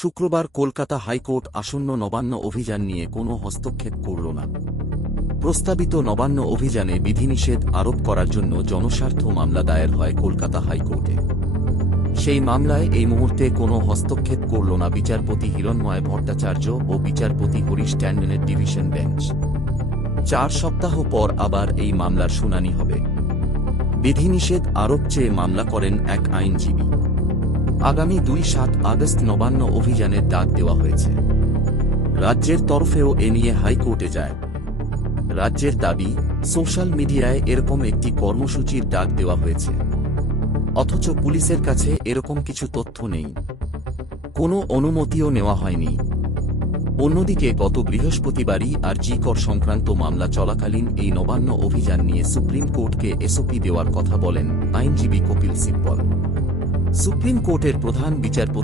শুক্রবার কলকাতা হাইকোর্ট আসন্ন নবান্ন অভিযান নিয়ে কোনো হস্তক্ষেপ করল না। প্রস্তাবিত নবান্ন অভিযানে বিধিনিষেধ আরোপ করার জন্য জনস্বার্থ মামলা দায়ের হয় কলকাতা হাইকোর্টে। সেই মামলায় এই মুহূর্তে কোনো হস্তক্ষেপ করল না বিচারপতি হিরণময় ভট্টাচার্য ও বিচারপতি হরিশ ট্যান্ডনের ডিভিশন বেঞ্চ। 4 সপ্তাহ পর আবার এই মামলার শুনানি হবে। বিধিনিষেধ আরোপ চেয়ে মামলা করেন এক আইনজীবী। আগামী 2-7 আগস্ট নবান্ন অভিযানের ডাক দেওয়া হয়েছে। রাজ্যের তরফেও এ নিয়ে হাইকোর্টে যায়। রাজ্যের দাবি, সোশ্যাল মিডিয়ায় এরকম একটি কর্মসূচির ডাক দেওয়া হয়েছে, অথচ পুলিশের কাছে এরকম কিছু তথ্য নেই, কোনো অনুমতিও নেওয়া হয়নি। অন্যদিকে গত বৃহস্পতিবারই আরজি কর সংক্রান্ত মামলা চলাকালীন এই নবান্ন অভিযান নিয়ে সুপ্রিম কোর্টকে এসওপি দেওয়ার কথা বলেন আইনজীবী কপিল সিব্বল। সুপ্রিম কোর্টের প্রধান বিচারপতি